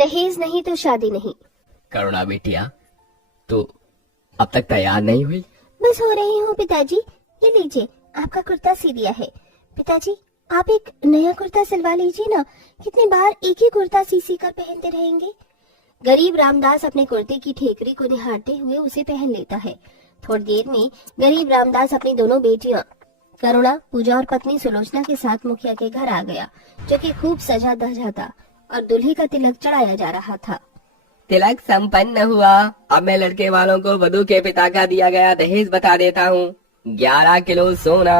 दहेज नहीं तो शादी नहीं। करुणा बेटिया, तो अब तक तैयार नहीं हुई? बस हो रही हूँ पिताजी। ये लीजिए, आपका कुर्ता सी दिया है। पिताजी, आप एक नया कुर्ता सिलवा लीजिए ना। कितनी बार एक ही कुर्ता सी कर पहनते रहेंगे। गरीब रामदास अपने कुर्ते की ठेकरी को निहारते हुए उसे पहन लेता है। थोड़ी देर में गरीब रामदास अपनी दोनों बेटियां करुणा, पूजा और पत्नी सुलोचना के साथ मुखिया के घर आ गया, जो कि खूब सजा धजा था और दूल्हे का तिलक चढ़ाया जा रहा था। तिलक संपन्न हुआ। अब मैं लड़के वालों को वधू के पिता का दिया गया दहेज बता देता हूँ। 11 किलो सोना,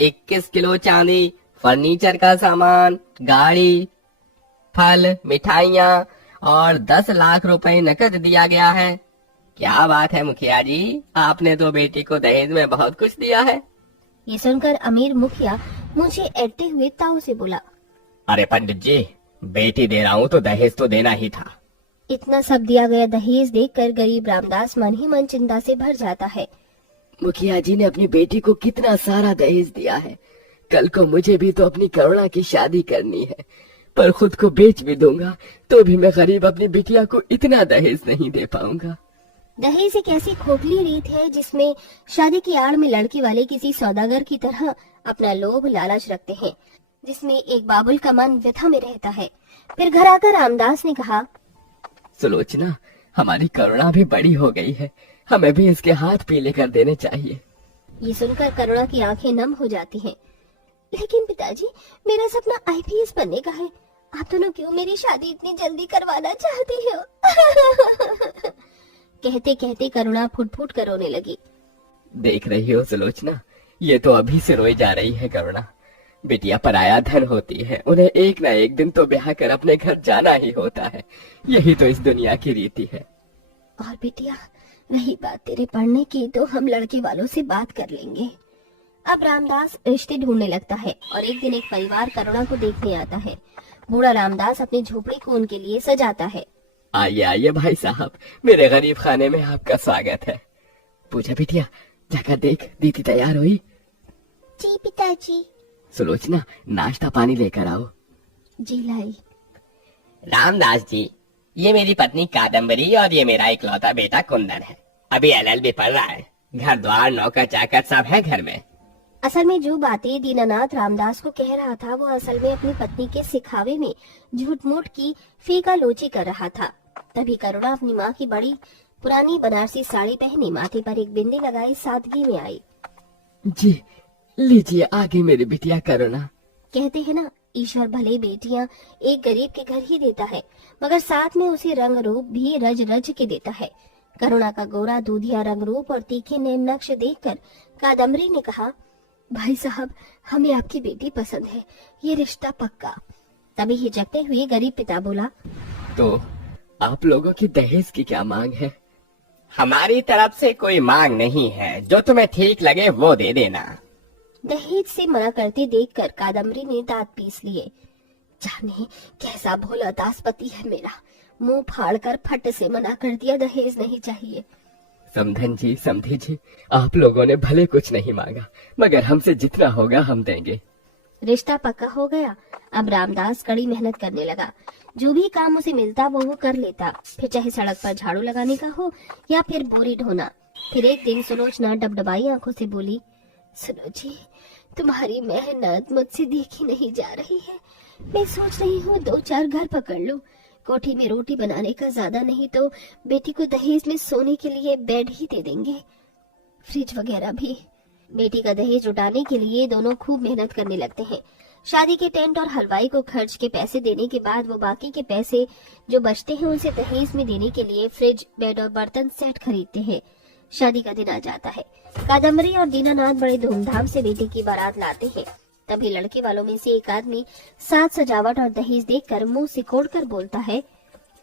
21 किलो चांदी, फर्नीचर का सामान, गाड़ी, फल, मिठाइयाँ और 10 लाख रुपए नकद दिया गया है। क्या बात है मुखिया जी, आपने तो बेटी को दहेज में बहुत कुछ दिया है। ये सुनकर अमीर मुखिया मुझे ऐठते हुए ताऊ से बोला, अरे पंडित जी, बेटी दे रहा हूँ तो दहेज तो देना ही था। इतना सब दिया गया दहेज देखकर गरीब रामदास मन ही मन चिंता से भर जाता है। मुखिया जी ने अपनी बेटी को कितना सारा दहेज दिया है। कल को मुझे भी तो अपनी करुणा की शादी करनी है, पर खुद को बेच भी दूंगा तो भी मैं गरीब अपनी बिटिया को इतना दहेज नहीं दे पाऊंगा। दहेज एक ऐसी खोखली रीत है जिसमें शादी की आड़ में लड़के वाले किसी सौदागर की तरह अपना लोभ लालच रखते हैं, जिसमें एक बाबुल का मन व्यथा में रहता है। फिर घर आकर रामदास ने कहा, सुलोचना, हमारी करुणा भी बड़ी हो गई है, हमें भी इसके हाथ पीले कर देने चाहिए। ये सुनकर करुणा की आंखें नम हो जाती हैं। लेकिन पिताजी, मेरा सपना आईपीएस बनने का है। आप दोनों क्यों मेरी शादी इतनी जल्दी करवाना चाहते हो? कहते कहते करुणा फुट फुट कर रोने लगी। देख रही हो सुलोचना, ये तो अभी से रोई जा रही है करुणा। बिटिया पराया धन होती है, उन्हें एक न एक दिन तो ब्याह कर अपने घर जाना ही होता है। यही तो इस दुनिया की रीति है। और बिटिया, रही बात तेरे पढ़ने की, तो हम लड़के वालों से बात कर लेंगे। अब रामदास रिश्ते ढूंढने लगता है और एक दिन एक परिवार करुणा को देखने आता है। बूढ़ा रामदास अपनी झोपड़ी को उनके लिए सजाता है। आइए आइए भाई साहब, मेरे गरीब खाने में आपका स्वागत है। पूजा बिटिया, जाकर देख दीदी तैयार हुई? जी पिताजी। सुलोचना, नाश्ता पानी लेकर आओ। जी लाई। रामदास जी, ये मेरी पत्नी कादम्बरी और ये मेरा इकलौता बेटा कुंदन है। अभी LLB पढ़ रहा है। घर द्वार नौकर चाकर सब है घर में। असल में जो बातें दीनानाथ रामदास को कह रहा था, वो असल में अपनी पत्नी के सिखावे में झूठ मूठ की फीका लोची कर रहा था। तभी करुणा अपनी माँ की बड़ी पुरानी बनारसी साड़ी पहनी, माथे पर एक बिंदी लगाई, सादगी में आई। जी लीजिए, आगे मेरी बिटिया करुणा। कहते हैं ना, ईश्वर भले बेटियां एक गरीब के घर ही देता है, मगर साथ में उसे रंग रूप भी रज रज के देता है। करुणा का गोरा दूधिया रंग रूप और तीखे नैन नक्श देखकर कादम्बरी ने कहा, भाई साहब, हमें आपकी बेटी पसंद है, ये रिश्ता पक्का। तभी हिचकते हुए गरीब पिता बोला, तो आप लोगों की दहेज की क्या मांग है? हमारी तरफ से कोई मांग नहीं है, जो तुम्हें ठीक लगे वो दे देना। दहेज से मना करते देखकर कादम्बरी ने दांत पीस लिए। जाने कैसा भोला दासपति है मेरा, मुंह फाड़कर फट से मना कर दिया, दहेज नहीं चाहिए। समधन जी, समधी जी, आप लोगों ने भले कुछ नहीं मांगा, मगर हमसे जितना होगा हम देंगे। रिश्ता पक्का हो गया। अब रामदास कड़ी मेहनत करने लगा। जो भी काम उसे मिलता वो कर लेता, फिर चाहे सड़क पर झाड़ू लगाने का हो या फिर बोरी ढोना। फिर एक दिन सुलोचना डबडबाई आंखों से बोली, सुनो जी, तुम्हारी मेहनत मुझसे देखी नहीं जा रही है। मैं सोच रही हूँ 2-4 घर पकड़ लूं। कोठी में रोटी बनाने का ज्यादा नहीं तो बेटी को दहेज में सोने के लिए बेड ही दे देंगे, फ्रिज वगैरह भी। बेटी का दहेज उठाने के लिए दोनों खूब मेहनत करने लगते हैं। शादी के टेंट और हलवाई को खर्च के पैसे देने के बाद वो बाकी के पैसे जो बचते हैं उनसे दहेज में देने के लिए फ्रिज, बेड और बर्तन सेट खरीदते हैं। शादी का दिन आ जाता है। कादम्बरी और दीनानाथ बड़े धूमधाम से बेटी की बारात लाते हैं। तभी लड़के वालों में से एक आदमी साज सजावट और दहेज देखकर मुंह सिकोड़ कर बोलता है,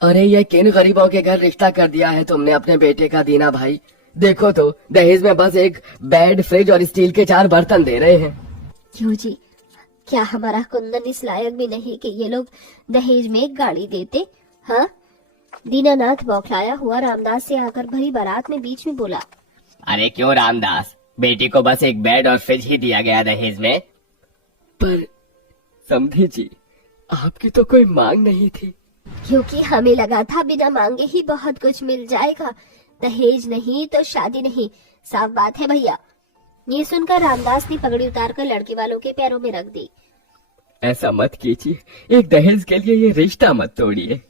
अरे ये किन गरीबों के घर रिश्ता कर दिया है तुमने अपने बेटे का दीना भाई? देखो तो, दहेज में बस एक बेड, फ्रिज और स्टील के 4 बर्तन दे रहे हैं। क्यों जी, क्या हमारा कुंदन इस लायक भी नहीं कि ये लोग दहेज में एक गाड़ी देते? हाँ? दीनानाथ बौखलाया हुआ रामदास से आकर भरी बारात में बीच में बोला, अरे क्यों रामदास, बेटी को बस एक बेड और फ्रिज ही दिया गया दहेज में। पर समधी जी, आपकी तो कोई मांग नहीं थी। क्योंकि हमें लगा था बिना मांगे ही बहुत कुछ मिल जाएगा। दहेज नहीं तो शादी नहीं, साफ बात है भैया। ये सुनकर रामदास ने पगड़ी उतारकर लड़के वालों के पैरों में रख दी। ऐसा मत कीजिए, एक दहेज के लिए ये रिश्ता मत तोड़िए।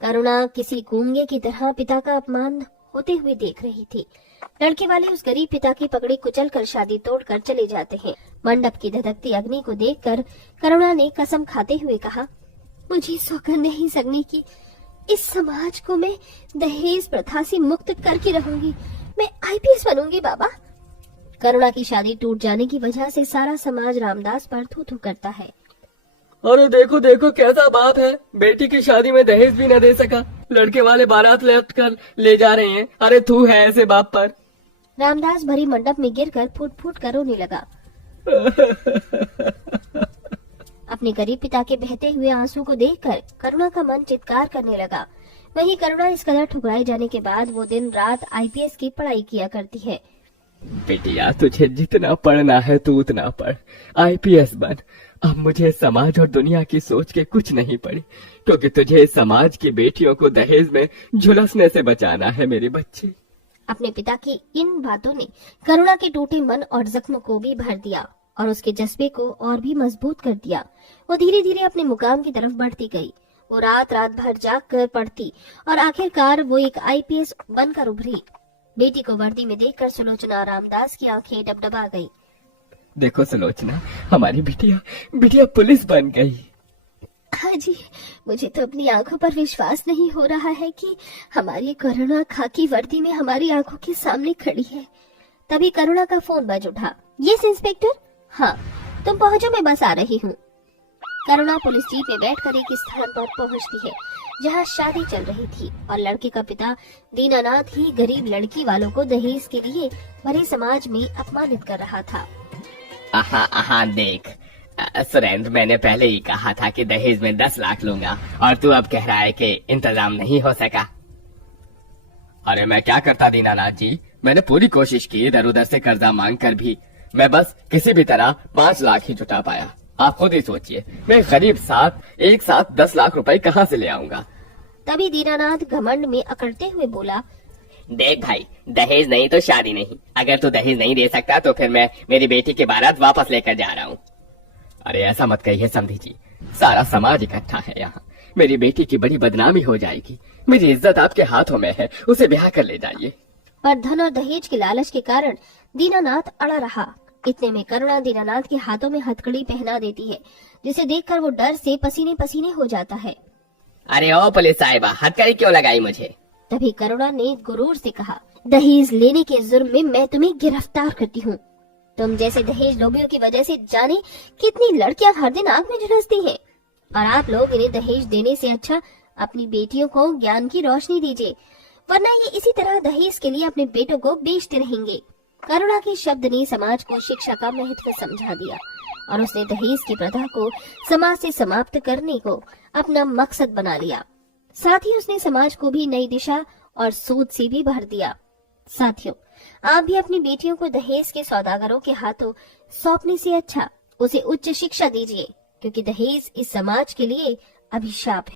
करुणा किसी गूंगे की तरह पिता का अपमान होते हुए देख रही थी। लड़के वाले उस गरीब पिता की पगड़ी कुचल कर शादी तोड़कर चले जाते हैं। मंडप की धधकती अग्नि को देखकर करुणा ने कसम खाते हुए कहा, मुझे सौगंध नहीं सकने की, इस समाज को मैं दहेज प्रथा से मुक्त करके रहूंगी। मैं आईपीएस बनूंगी बाबा। करुणा की शादी टूट जाने की वजह से सारा समाज रामदास पर थू थू करता है। अरे देखो देखो कैसा बाप है, बेटी की शादी में दहेज भी न दे सका, लड़के वाले बारात लौट कर ले जा रहे हैं। अरे थू है ऐसे बाप पर। रामदास भरी मंडप में गिरकर फूट फूट कर रोने लगा। अपने गरीब पिता के बहते हुए आंसू को देखकर करुणा का मन चित्कार करने लगा। वहीं करुणा इस कदर ठुकराए जाने के बाद वो दिन रात आईपीएस की पढ़ाई किया करती है। बेटिया, तुझे जितना पढ़ना है तू उतना पढ़, आईपीएस बन। अब मुझे समाज और दुनिया की सोच के कुछ नहीं पड़ी, क्योंकि तुझे समाज की बेटियों को दहेज में झुलसने से बचाना है मेरे बच्चे। अपने पिता की इन बातों ने करुणा के टूटे मन और जख्म को भी भर दिया और उसके जज्बे को और भी मजबूत कर दिया। वो धीरे धीरे अपने मुकाम की तरफ बढ़ती गई। वो रात रात भर जाग कर पढ़ती और आखिरकार वो एक आईपीएस बनकर उभरी। बेटी को वर्दी में देखकर सुलोचना रामदास की आंखें डबडबा गई। देखो सुलोचना, हमारी बिटिया पुलिस बन गई। हाँ जी, मुझे तो अपनी आंखों पर विश्वास नहीं हो रहा है कि हमारी करुणा खाकी वर्दी में हमारी आंखों के सामने खड़ी है। तभी करुणा का फोन बज उठा। Yes inspector. हाँ, तुम पहुंचो, मैं बस आ रही हूँ। करुणा पुलिस जीप में बैठकर एक स्थान पर पहुंचती है जहाँ शादी चल रही थी और लड़के का पिता दीनानाथ ही गरीब लड़की वालों को दहेज के लिए भरे समाज में अपमानित कर रहा था। आहा देख सुरेंद्र, मैंने पहले ही कहा था कि दहेज में 10 लाख लूंगा और तू अब कह रहा है कि इंतजाम नहीं हो सका। अरे मैं क्या करता दीनानाथ जी, मैंने पूरी कोशिश की इधर उधर से कर्जा मांग कर भी। मैं बस किसी भी तरह 5 लाख ही जुटा पाया। आप खुद ही सोचिए, मैं गरीब एक साथ 10 लाख रुपए कहाँ से ले आऊंगा। तभी दीनानाथ घमंड में अकड़ते हुए बोला, देख भाई, दहेज नहीं तो शादी नहीं। अगर तू दहेज नहीं दे सकता तो फिर मैं मेरी बेटी की बारात वापस लेकर जा रहा हूँ। अरे ऐसा मत कहिए समधी जी, सारा समाज इकट्ठा है यहाँ। मेरी बेटी की बड़ी बदनामी हो जाएगी। मेरी इज्जत आपके हाथों में है, उसे ब्याह कर ले जाइए। पर धन और दहेज के लालच के कारण दीनानाथ अड़ा रहा। इतने में करुणा दीनानाथ के हाथों में हथकड़ी पहना देती है, जिसे देखकर वो डर से पसीने पसीने हो जाता है। अरे ओ पुलिस साहिबा, हथकड़ी क्यों लगाई मुझे? तभी करुणा ने गुरूर से कहा, दहेज लेने के जुर्म में मैं तुम्हें गिरफ्तार करती हूँ। तुम जैसे दहेज लोभियों की वजह से जाने कितनी लड़कियां हर दिन आग में झुलसती हैं, और आप लोग इन्हें दहेज देने से अच्छा अपनी बेटियों को ज्ञान की रोशनी दीजिए, वरना ये इसी तरह दहेज के लिए अपने बेटों को बेचते रहेंगे। करुणा के शब्द ने समाज को शिक्षा का महत्व समझा दिया और उसने दहेज की प्रथा को समाज से समाप्त करने को अपना मकसद बना लिया। साथ ही उसने समाज को भी नई दिशा और सोच से भी भर दिया। साथियों, आप भी अपनी बेटियों को दहेज के सौदागरों के हाथों सौंपने से अच्छा उसे उच्च शिक्षा दीजिए, क्योंकि दहेज इस समाज के लिए अभिशाप है।